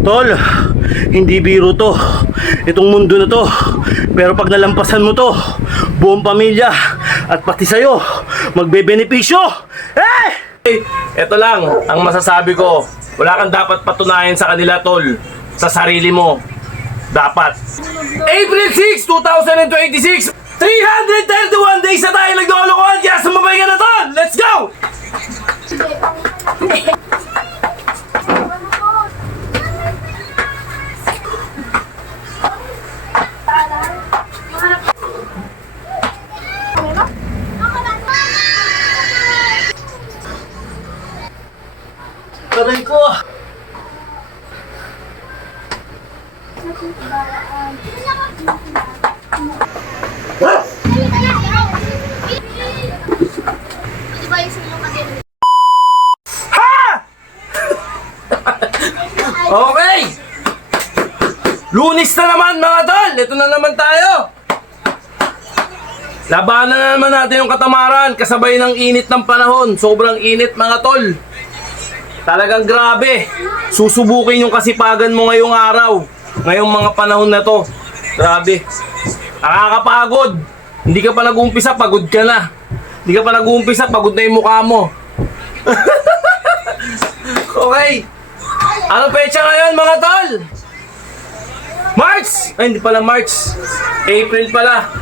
Tol, hindi biro to. Itong mundo na to. Pero pag nalampasan mo to, buong pamilya at pati sa'yo, magbebenepisyo. Ito lang ang masasabi ko. Wala kang dapat patunayan sa kanila, tol. Sa sarili mo. Dapat. April 6, 2026, 331 days na tayo naglolokohan. Kaya sumabay ka na, tol. Let's go! Aray ko. Okay! Lunis na naman, mga tol! Ito na naman tayo! Labanan na naman natin yung katamaran kasabay ng init ng panahon. Sobrang init, mga tol. Talagang grabe. Susubukin yung kasipagan mo ngayong araw. Ngayong mga panahon na to. Grabe. Nakakapagod. Hindi ka pa nag-uumpisa, pagod ka na. Hindi ka pa nag-uumpisa, pagod na yung mukha mo. Okay. Ano petsa ngayon, mga tol? March! Ay, hindi pala March. April pala.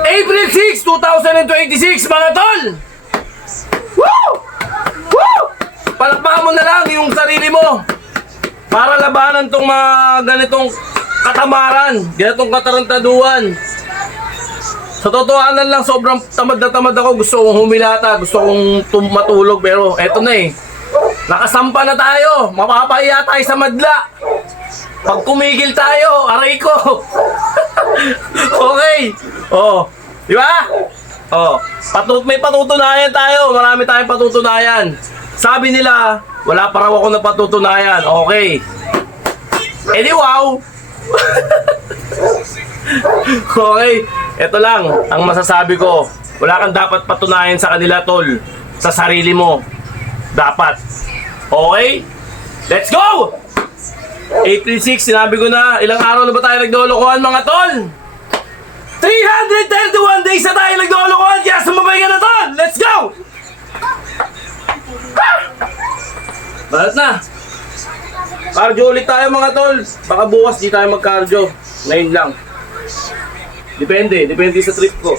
April 6, 2026, mga tol! Woo! Woo! Palakpakan mo na lang yung sarili mo para labanan tong mga ganitong katamaran, ganitong katarantaduhan. Sa totohanan lang, sobrang tamad na tamad ako. Gusto kong humilata, gusto kong matulog, pero eto na eh. Nakasampa na tayo. Mapapahiya tayo sa madla. Pag kumigil tayo, aray ko. Okay. Oh, di ba? Oh, may patutunayan tayo. Marami tayong patutunayan. Sabi nila, wala pa raw ako na patutunayan. Okay. Eh di wow. Okay. Ito lang ang masasabi ko. Wala kang dapat patunayan sa kanila, tol. Sa sarili mo. Dapat. Okay? Let's go! April 6, sinabi ko na, ilang araw na ba tayo naglolokohan, mga tol? 331 days na tayo naglolokohan, kaya sumabay ka na, tol! Let's go! Balat na. Cardio ulit tayo, mga tol. Baka bukas di tayo mag-cardio. Ngayon lang. Depende sa trip ko.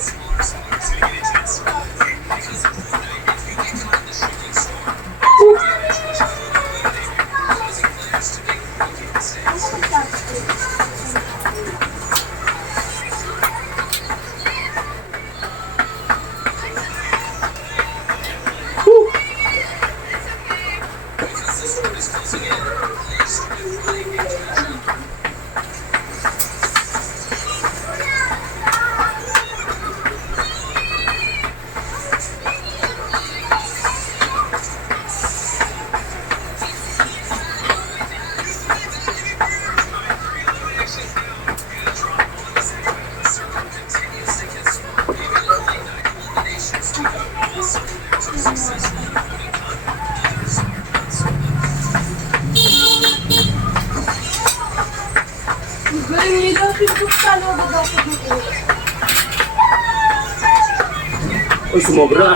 Uy, sumobra na.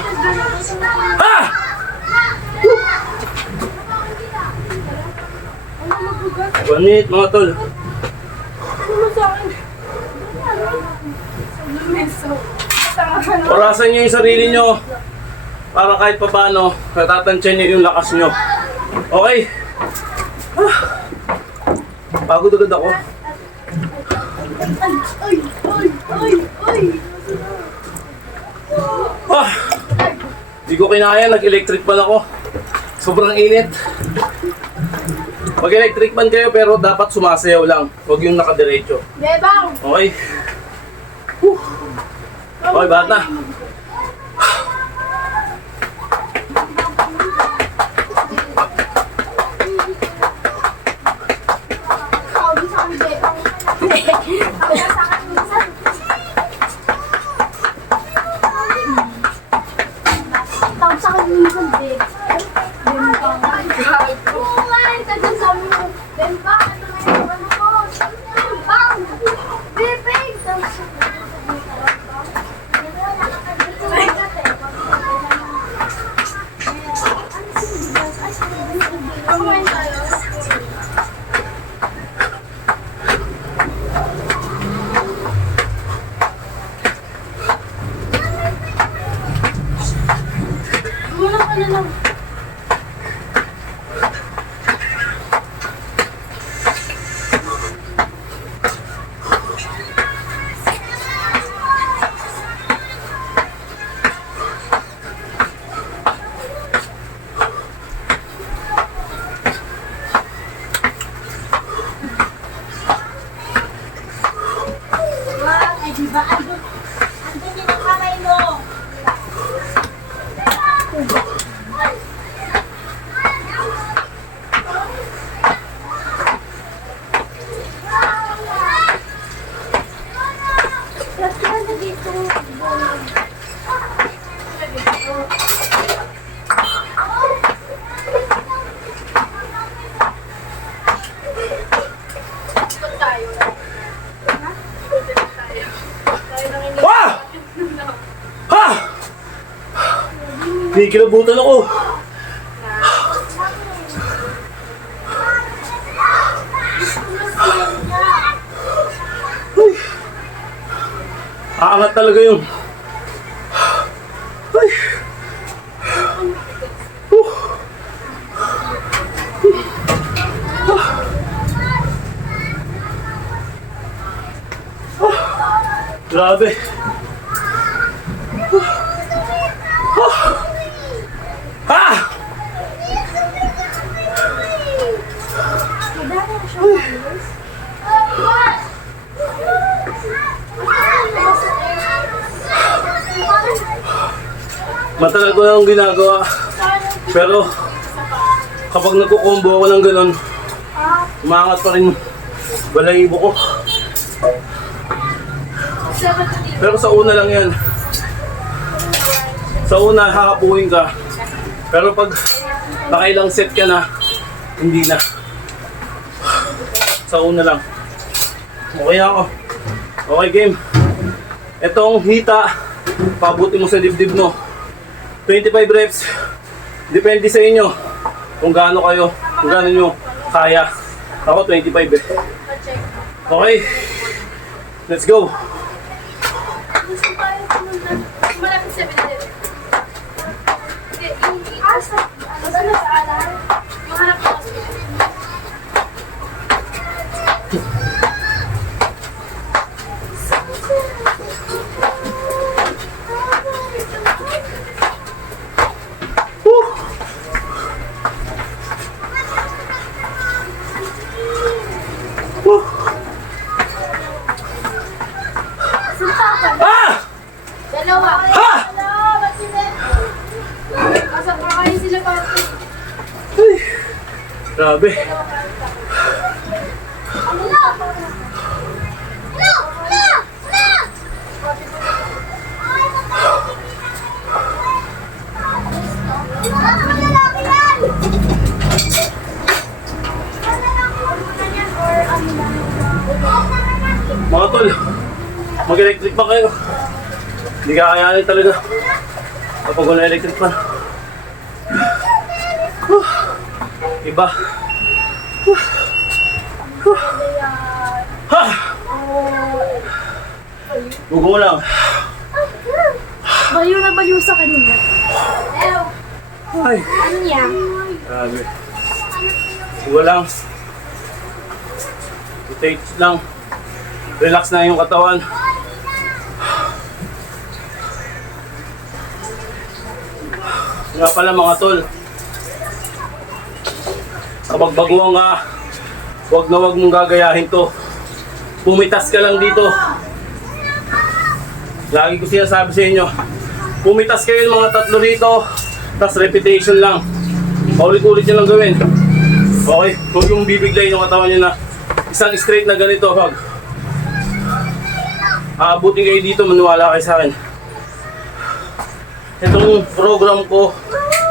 Ha! Banit, mga tol. Orasan nyo yung sarili nyo para kahit pa paano natatansyan nyo yung lakas nyo. Okay? Pagod agad ako. Di ko kinaya, nag-electric pan ako. Sobrang init. Mag-electric pan kayo pero dapat sumasayaw lang. Huwag yung nakadiretso. Bebang! Okay? Okay, bata. Tawag sa akin minsan, Beb. Bebang. Oo nga, kasi sabi mo, Bebang. Kinikilabutan ako. Ay. Aangat talaga yung... Ay. Grabe. Ah! Madami na siya malis. Matagal ko na akong ginagawa. Pero kapag nagko-combo ako ng ganun, umaangat pa rin balahibo ko. Pero sa una lang yan. Sa una, hakapuhin ka. Pero pag nakailang set ka na, hindi na. Sa una lang. Okay na ako. Okay, game. Etong hita, pabuti mo sa dibdib mo. 25 reps. Depende sa inyo kung gaano kayo, kung gaano nyo kaya. Ako 25 eh. Okay. Let's go. Gusto tayo pumunta. Malapit 7-Eleven. Hindi, yung asa. Ano sa alam? Yung harap ng hospital. Ah! Dalawa. Ha! Ba't sila? Kasap pa kayo sila pa. Ay. Grabe. Ano na? Ano? Ano? Ano? Ano lalaki yan? Mga tol, mag-electric pa kayo. Hindi kakayanin talaga kapag wala electric pa. Iba. Ha! Bugo mo lang. Baliw na baliw sa kanina. Ay, Ano niya? grabe. Bugo lang. Rotate lang. Relax na yung katawan. Nga pala mga tol, kapag baguhan ka, huwag na huwag mong gagayahin to. Pumitas ka lang dito. Lagi ko sinasabi sa inyo, pumitas kayo ng mga 3 rito, tas repetition lang. Paulit-ulit nyo lang gawin. Okay? Huwag yung bibigay yung katawan nyo na isang straight na ganito. Huwag. Aabutin kayo dito, maniwala kayo sa akin. Itong program ko,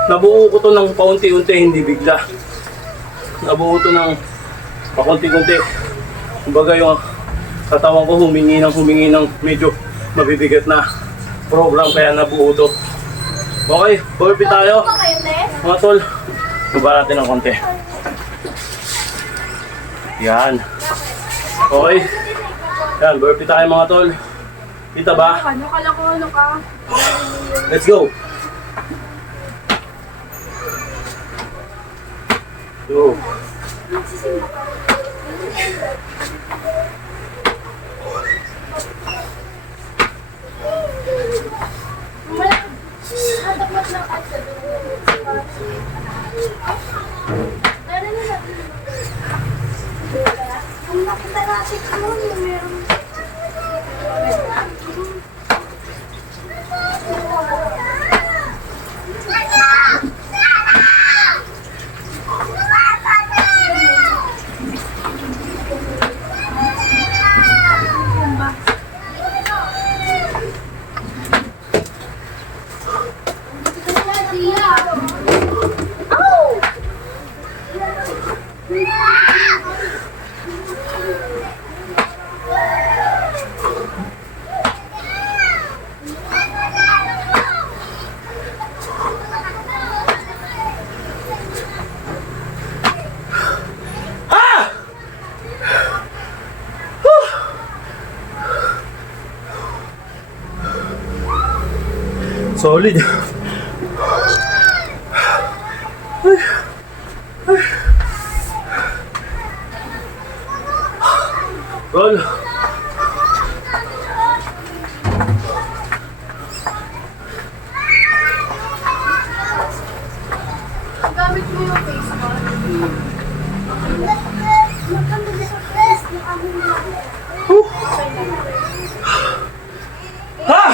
nabuo ko to ng paunti-unti, hindi bigla. Nabuo to ng pakunti-kunti. Kumbaga yung katawan ko humingi ng medyo mabibigat na program, kaya nabuo to. Okay, burpee tayo. Mga tol, baba natin ng konti. Yan. Okay. Yan, burpee tayo mga tol. Kita ba? Ano ka lang kung ano ka? Let's go. Go. Dapat lang at sa kung nakita natin ano, meron. Solid. Roll. Gamit mo yung face mask. Ha!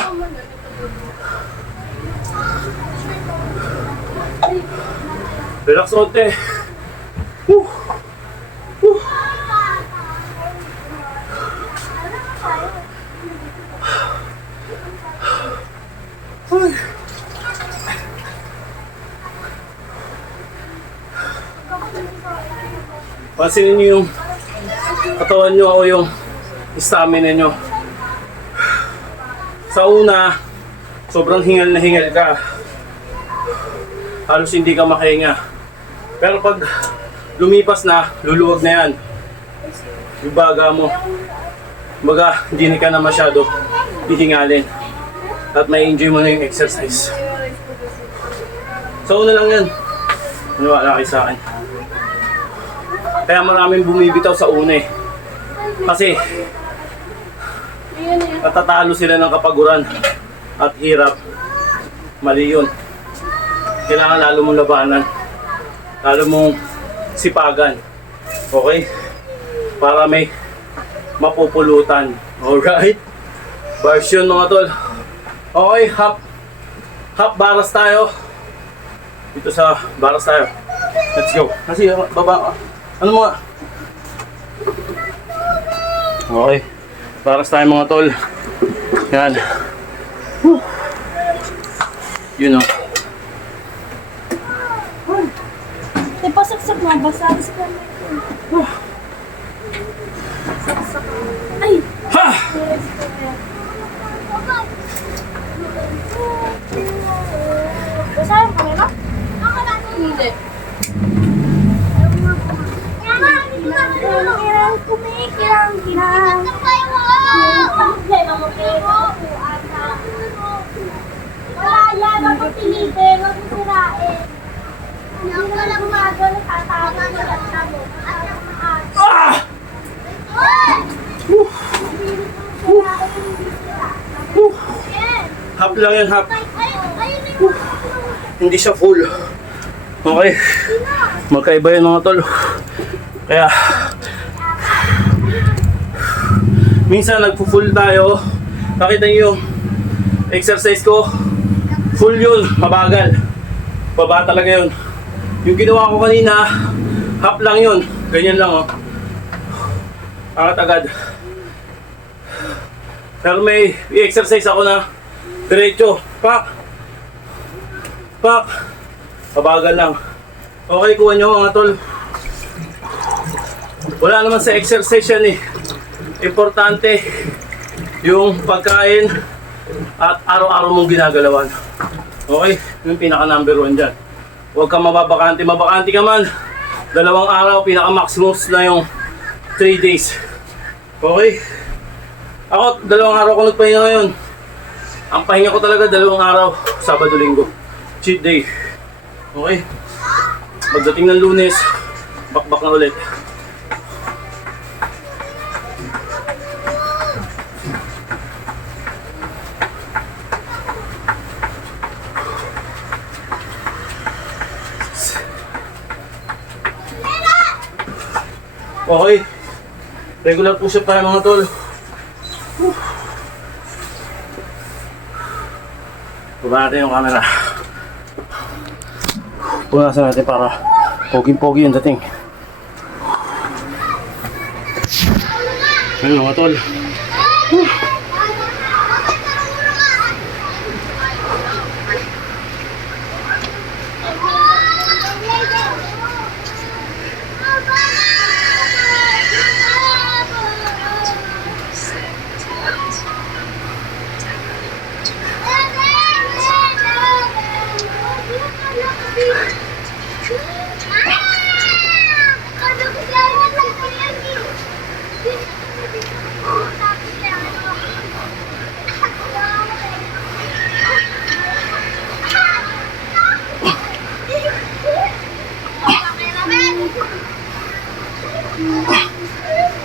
Relax konti. Whew. Whew. Ay. Pansinin niyo yung katawan nyo o yung stamina nyo. Sa una, sobrang hingal na hingal ka. Halos hindi ka makahinga. Pero pag lumipas na, luluwag na yan. Yung baga mo. Baga, hindi ka na masyado hihingalin. At may enjoy mo na yung exercise. Sa una lang yan. Maniwala kayo sa akin. Kaya maraming bumibitaw sa una eh. Kasi, natatalo sila ng kapaguran at hirap. Mali yun. Kailangan lalo mong labanan. Lalo mong sipagan. Okay? Para may mapupulutan. Alright? Bars yun mga tol. Okay, half baras tayo. Dito sa baras tayo. Let's go. Kasi baba. Ano mga? Okay. Baras tayo mga tol. Yan. Whew. Yun o. Pasaksak na, basa sa Ay! Ha! Basa yung kamera? Hindi. Kirang. Wala yan, ako pilitin, wag mo sirain. Hindi na lang umaga, natatama na lang na mo. At ang maaga. Ah! Half lang yan, half. Hindi siya full. Okay. Magkaiba yun mga tol. Kaya minsan nagpo-full tayo. Nakita niyo yung exercise ko. Full yun, mabagal. Baba talaga yun. Yung ginawa ko kanina, half lang yun. Ganyan lang oh. Angat agad. Pero may i-exercise ako na diretso. Pak! Pak! Mabagal lang. Okay, kuha nyo mga tol. Wala naman sa exercise yan eh. Importante yung pagkain at araw-araw mong ginagalawan. Okay? Yung pinaka number 1 dyan. Huwag kang mababakante. Mabakante ka man. 2 araw, pinaka maximum na yung 3 days. Okay? Ako, 2 araw ko nagpahinga ngayon. Ang pahinga ko talaga 2 araw. Sabado, Linggo. Cheat day. Okay? Pagdating ng Lunes, bakbak na ulit. Okay. Regular push-up tayo mga tol. Baba natin yung camera. Punasan natin para poging-pogi yung dating. Ayun mga tol.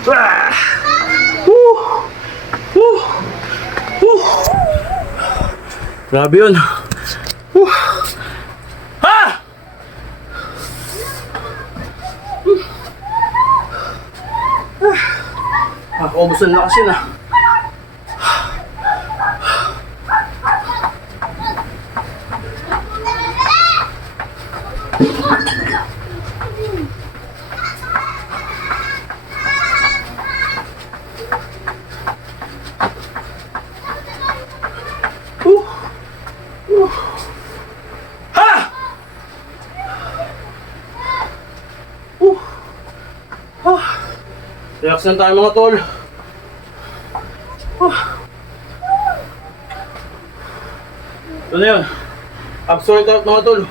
Ah! Woo! Woo! Woo! Grabe yun. Woo! Ha! Nakaubusan na kasi na. Ha! Relax lang tayo mga tol. Ito na yun. Absorb out mga tol.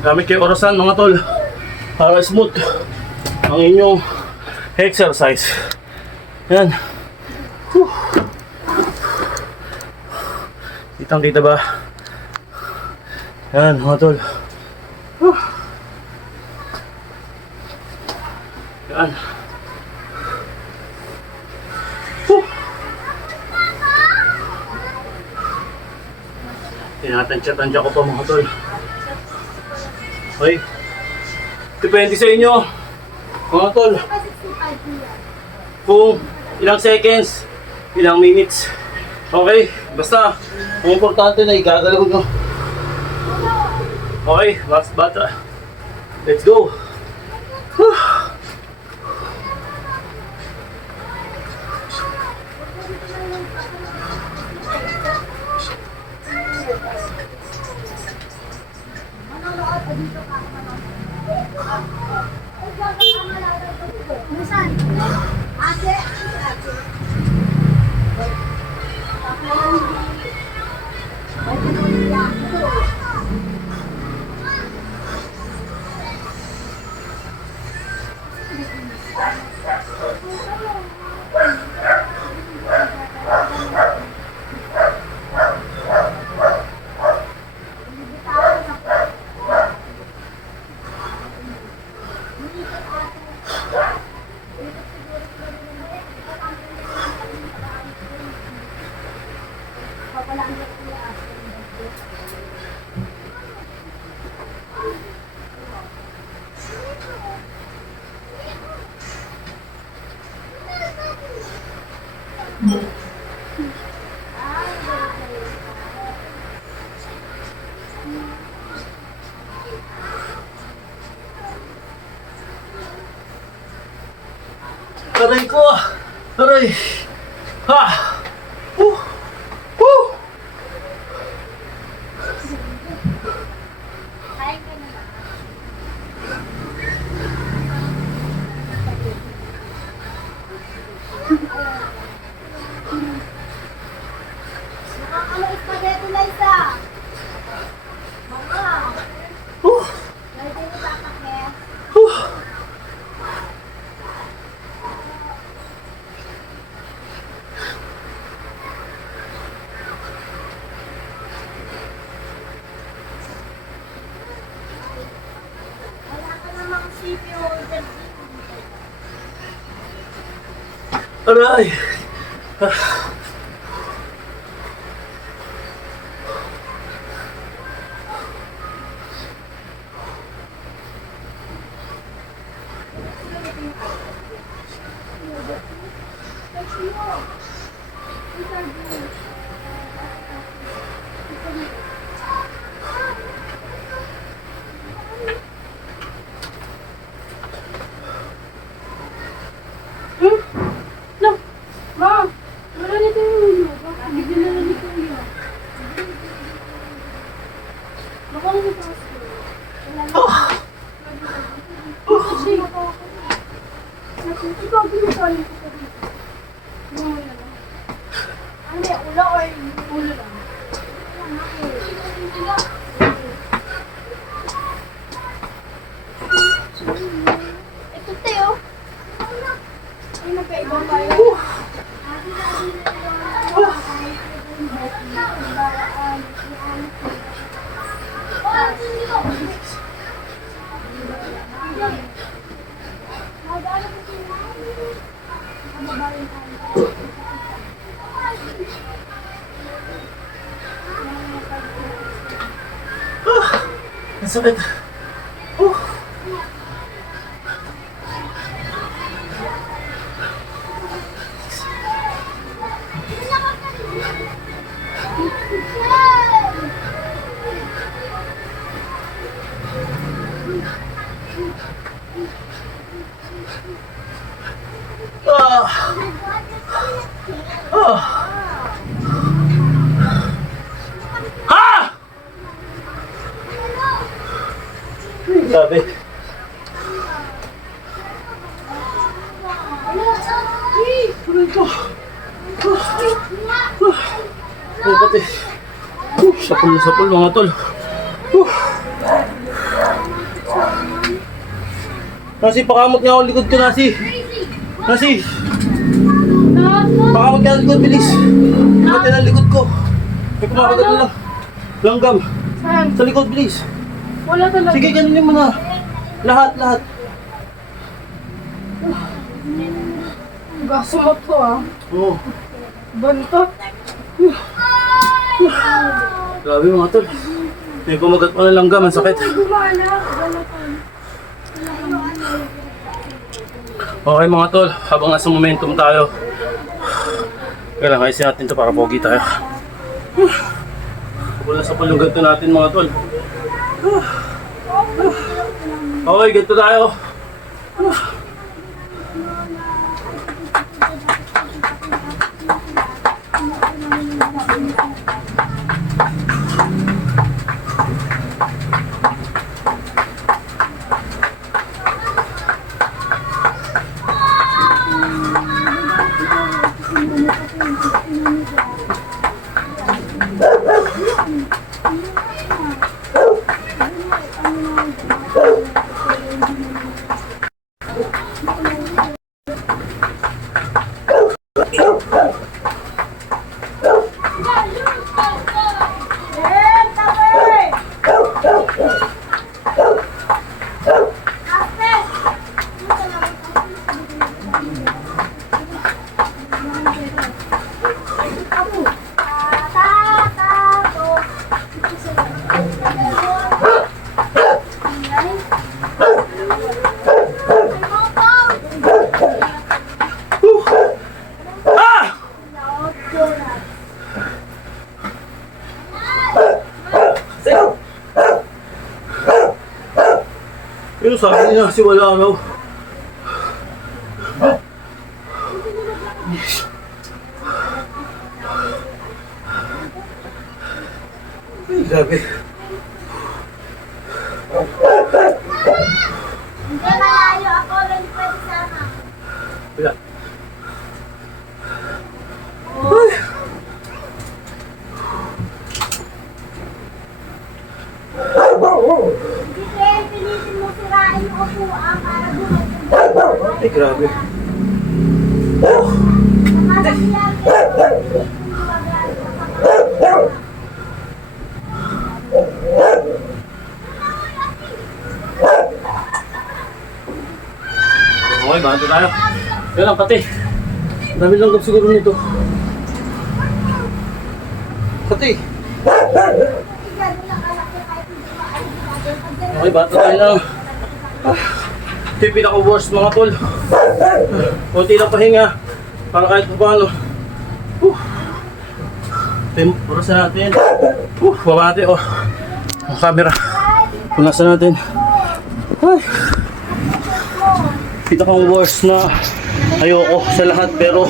Gamit kayo orasan mga tol para smooth ang inyong exercise. Yan. Kitang kita ba? Yan mga tol. Yan. Tinatansya-tansya ko pa mga tol. Okay. Depende sa inyo mga tol. Kung ilang seconds, ilang minutes. Okay, basta ang importante na igagalaw nyo. Okay, last bata. Let's go. Whew. Nasaan? Ate? Aray ko! Aray! Ha! Woo! Woo! Kain ka na ba? Nakakalo spaghetti, Liza! Mama! Woo! Liza, yung tatakit. Woo! Wala ka namang CPU dyan. Aray! No! Ma! Wala nito yung ulo. Bigyan na lang nito yung ulo. Baka lang ito kasi. Wala na. Kasi ikaw binasali ko pa dito. Wala na. Ano yung ulo or yung ulo lang? Ito tayo. Ay, nagkaibang bayan. Ang sakit. Ha! Sabi. Ay, pati. Sapul na sapul mga tol. Nasi, pakamot nga ako likod ko, Nasi. Nasi, pakamot nga likod, bilis. Pati ng likod ko. May kumakagat na lang. Langgam. Saan? Sa likod, bilis. Wala talaga. Sige, ganun mo na. Lahat, lahat. Gaso mo to ah. Oo. Bantot. Grabe mga tol. May kumagat pa ng langgam, ang sakit. Gumala. Okay mga tol, habang nasa momentum tayo, kailangan ayusin natin ito para pogi tayo. Wala sa palugad to natin mga tol. Okay, ganito tayo. Yung sabi niya kasi wala raw. Ay, grabe. Hindi malayo ako rin pwede sama. Wala. Hindi kaya pilitin mo sirain yung upuan para bumalik. Ay, grabe. Nakakasiyan kayo. Okay, bahanto tayo. Yan lang, pati. Dami langgam siguro nito. Pati. Okay, bahanto tayo lang. Ito yung pinaka-worst mga tol. Kunti lang pahinga. Para kahit pa paano. Ito yung oras natin. Babate, oh. Ang camera. Punasan natin. Ay. Pinaka-worst na ayoko sa lahat pero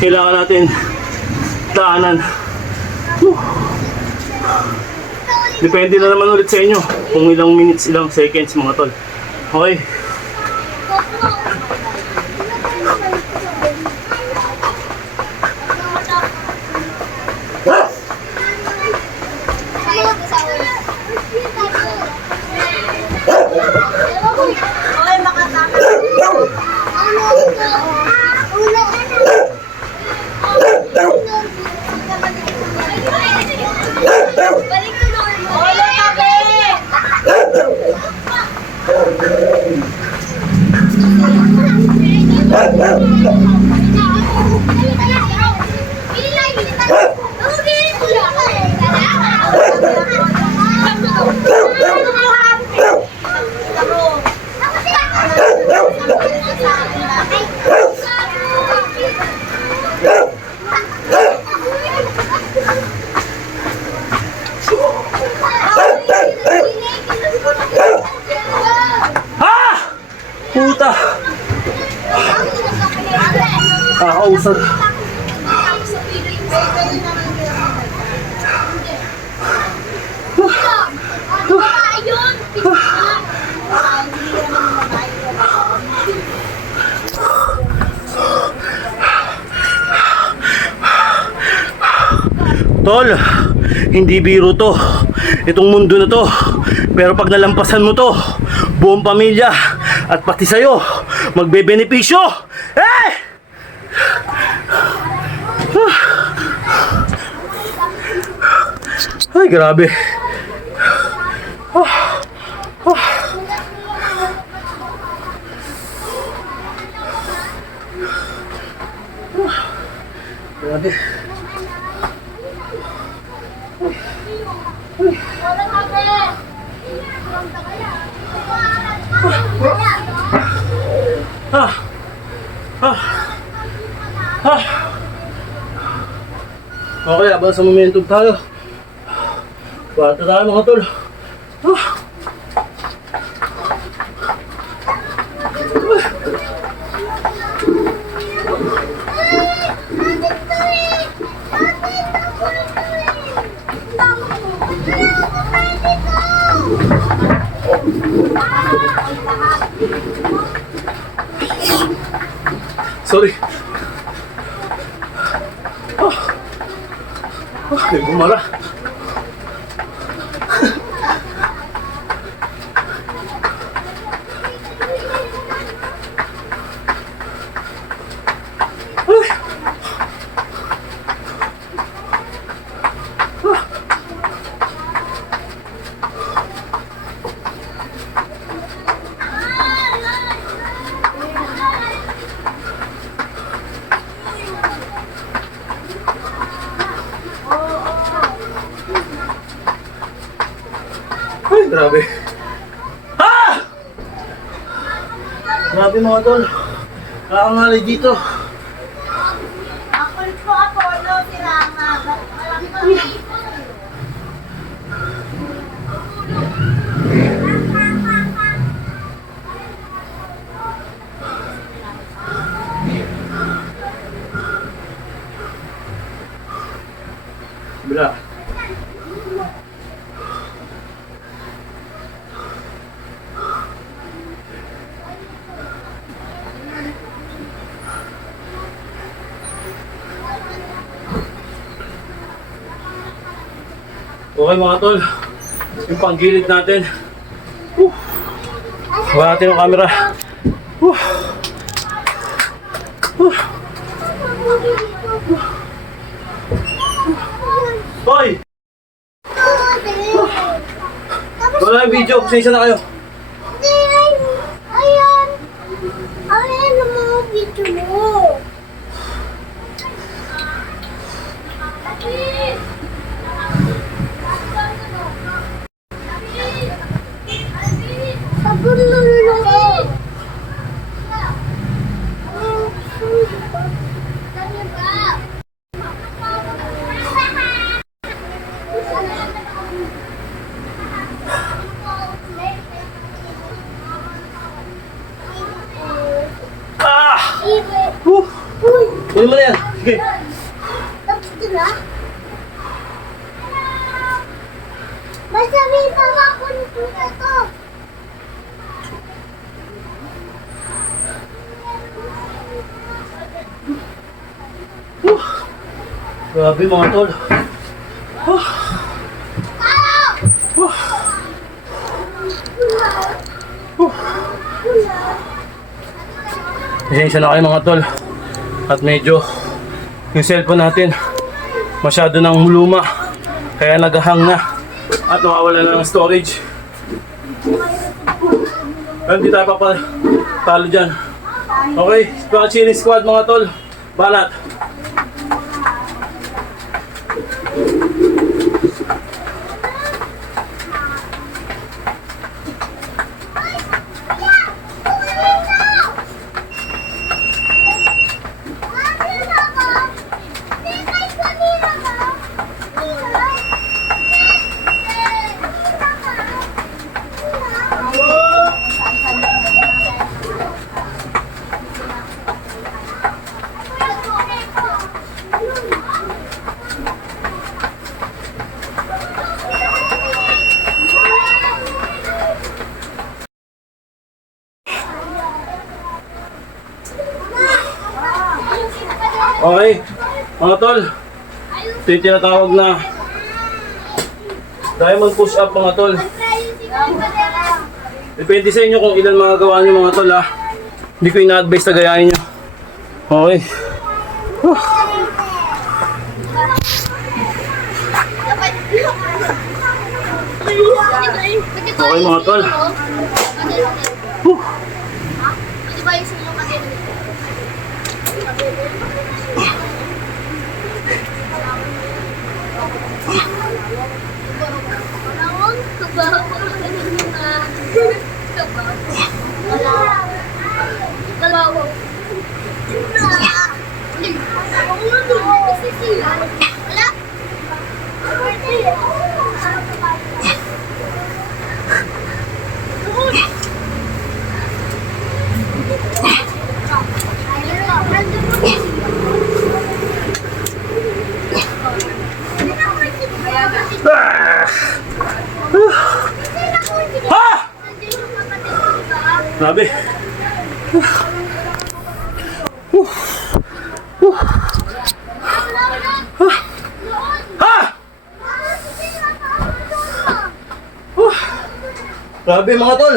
kailangan natin daanan. Depende na naman ulit sa inyo kung ilang minutes, ilang seconds mga tol. Okay. Okay, makatapos. Balik to normal. Wala, tabi! Ah! Puta! Usad. Tol, hindi biro to. Itong mundo na to. Pero pag nalampasan mo to, buong pamilya at pati sa'yo, magbebenepisyo. Eh! Ay, grabe. Grabe. Okay, abang sa momentum tayo. Bata tayo mga tol. Sorry. May bumara. Ay, grabe. Ah! Grabe mga tol. Nakakangalay dito. Ako po ako, no, tirama. Marami pa rin. Bila. Okay mga tol, yung panggilid natin. Hawa natin yung camera. Hoy! Wala yung video, pasensya na kayo. Ayan. Ayan ang mga video mo. Sabon na lang ako. Ano mo na yan? Sige. Tapos ito na. Basta may pangako nito na to. Grabe mga tol. Pasensya na kayo mga tol. At medyo yung cellphone natin masyado nang luma. Kaya naghahang na. At nawawala na ng storage. Pero hindi tayo papatalo dyan. Okay, mga chilling squad mga tol. Banat. Okay, mga tol. Ito yung tinatawag na diamond push up mga tol. Depende sa inyo kung ilan mga gawa nyo mga tol ha. Hindi ko ina-advise na gayahin nyo. Okay. Okay mga tol. Di ba yung sumo ka din? Ha! Grabe. Ha! Grabe mga tol.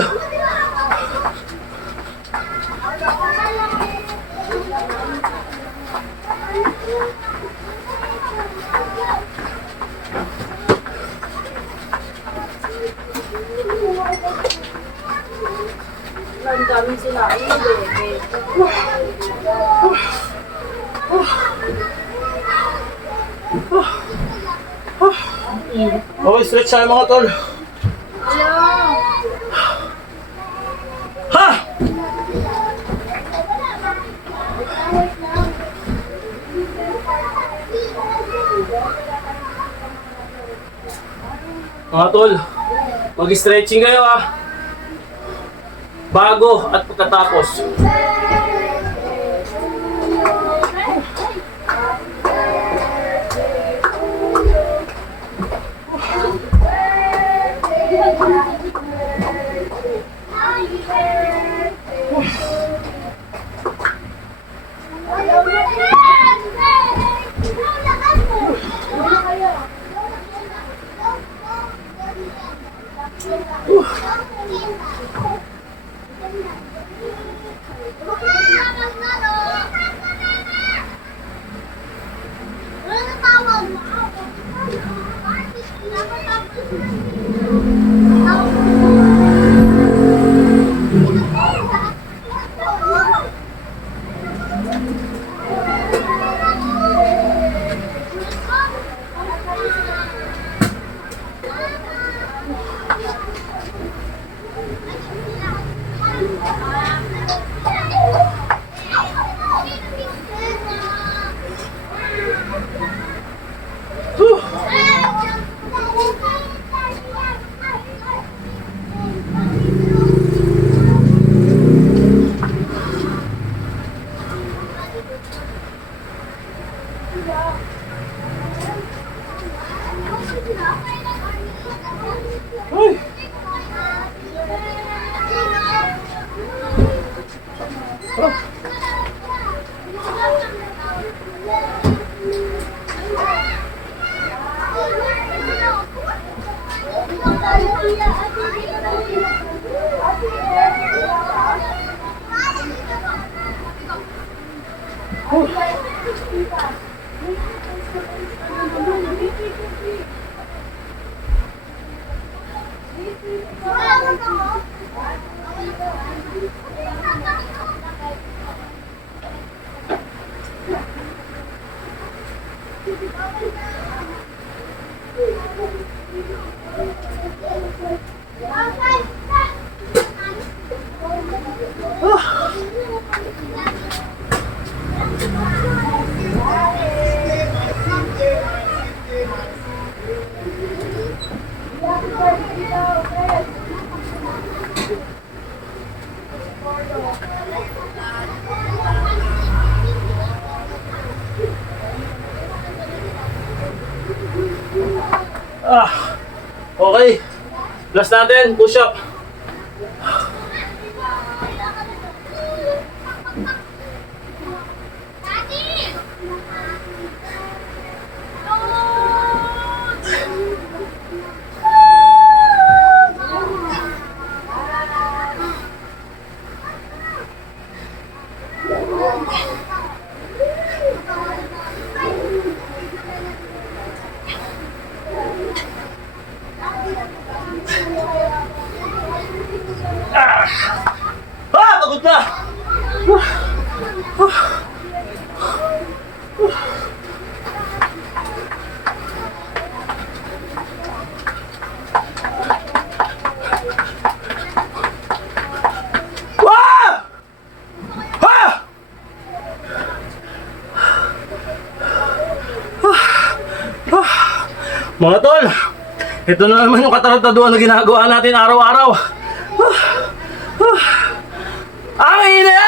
Ang daming sila. Okay, stretch tayo mga tol. Ha! Mga tol, mag-stretching kayo ah. Bago at pagkatapos. Uy! Okay. Last natin, push up. Pagod na! Mga tol, ito na naman yung katarantaduhan na ginagawa natin araw-araw. Ang init!